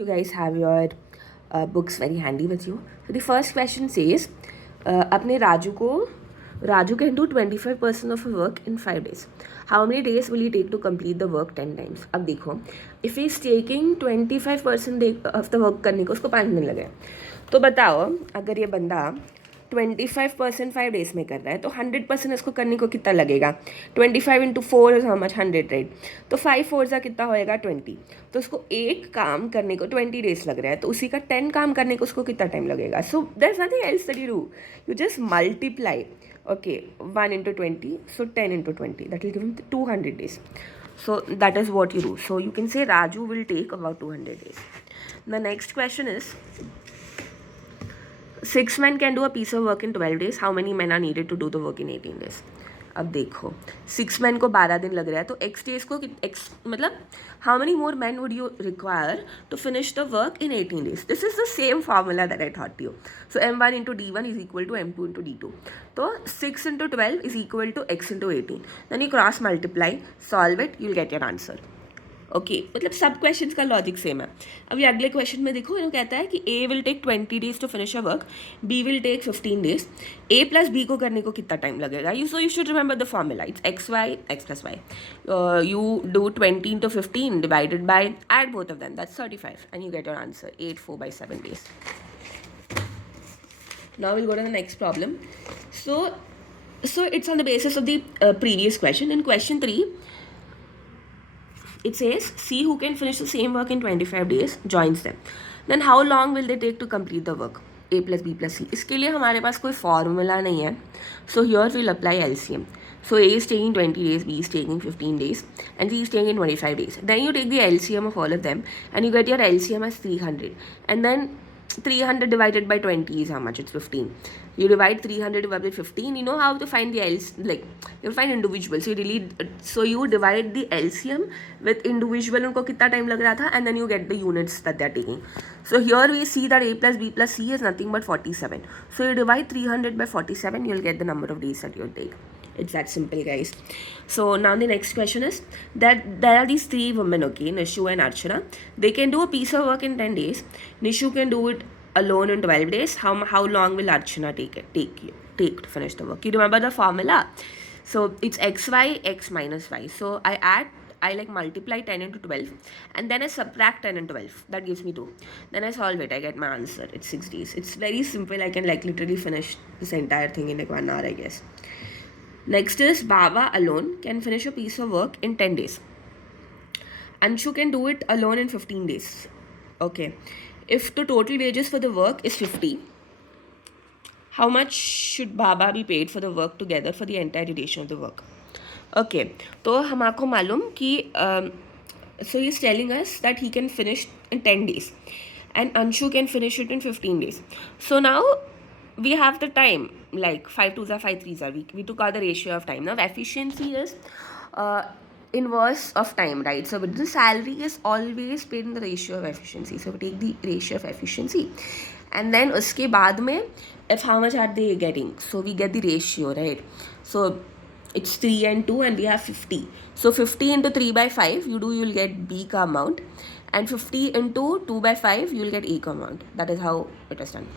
You guys have your books very handy with you. So the first question says, अपने Raju can do 25% of a work in 5 days. How many days will he take to complete the work 10 times? अब देखो, if he is taking 25% of the work करने को उसको 5 दिन लगे, तो बताओ अगर ये बंदा 25% 5 डेज में कर रहा है तो 100% इसको करने को कितना लगेगा. 25 into 4 is how much 100, right. तो 5 4 सा कितना होएगा 20. तो उसको एक काम करने को 20 डेज लग रहा है, तो उसी का 10 काम करने को उसको कितना टाइम लगेगा. So there is nothing else that you do, you just multiply. Okay, 1 into 20, so 10 into 20, that will give him 200 days. So that is what you do. So you can say Raju will take about 200 days. The next question is, 6 men can do a piece of work in 12 days. How many men are needed to do the work in 18 days? अब देखो 6 men को 12 दिन लग रहा है, तो x days को x मतलब how many more men would you require to finish the work in 18 days? This is the same formula that I taught you. So m1 into d1 is equal to m2 into d2. तो 6 into 12 is equal to x into 18. Then you cross multiply, solve it, you'll get your answer. Okay मतलब सब questions का logic same है. अभी अगले question में देखो, इन्होंने कहता है कि A will take 20 days to finish a work, B will take 15 days. A plus B को करने को कितना टाइम लगेगा? You should remember the formula. It's X plus Y. You do 20 into 15 divided by, add both of them, that's 35 and you get your answer 8 4/7 days. Now we'll go to the next problem. So it's on the basis of the previous question. In question 3, it says, see who can finish the same work in 25 days, joins them. Then how long will they take to complete the work? A plus B plus C. इसके लिए हमारे पास कोई formula नहीं है. So here we'll apply LCM. So A is taking 20 days, B is taking 15 days, and C is taking 25 days. Then you take the LCM of all of them, and you get your LCM as 300. And then 300 divided by 20 is how much? It's 15. You divide 300 divided by 15. You know how to find the like you'll find individual. So you divide the LCM with individual. उनको कितना time लग रहा था, and then you get the units that they're taking. So here we see that A plus B plus C is nothing but 47. So you divide 300 by 47, you'll get the number of days that you'll take. It's that simple, guys. So now the next question is that there are these 3 women, okay, Nishu and Archana. They can do a piece of work in 10 days. Nishu can do it alone in 12 days. How long will Archana take to finish the work? You remember the formula? So it's xy x minus y. So I like multiply 10 into 12 and then I subtract 10 and 12. That gives me 2. Then I solve it. I get my answer. It's 6 days. It's very simple. I can like literally finish this entire thing in like 1 hour, I guess. Next is Baba alone can finish a piece of work in 10 days. Anshu can do it alone in 15 days. Okay. If the total wages for the work is 50, how much should Baba be paid for the work together for the entire duration of the work? Okay. तो हमको मालूम कि so he's telling us that he can finish in 10 days and Anshu can finish it in 15 days. So now we have the time, like 5 2s are 5 3s are. We took out the ratio of time. Now efficiency is inverse of time, right? So the salary is always paid in the ratio of efficiency. So we take the ratio of efficiency and then uske baad mein, if how much are they getting, so we get the ratio, right? So it's 3 and 2 and we have 50. So 50 into 3 by 5 you'll get B ka amount, and 50 into 2 by 5 you'll get A ka amount. That is how it is done.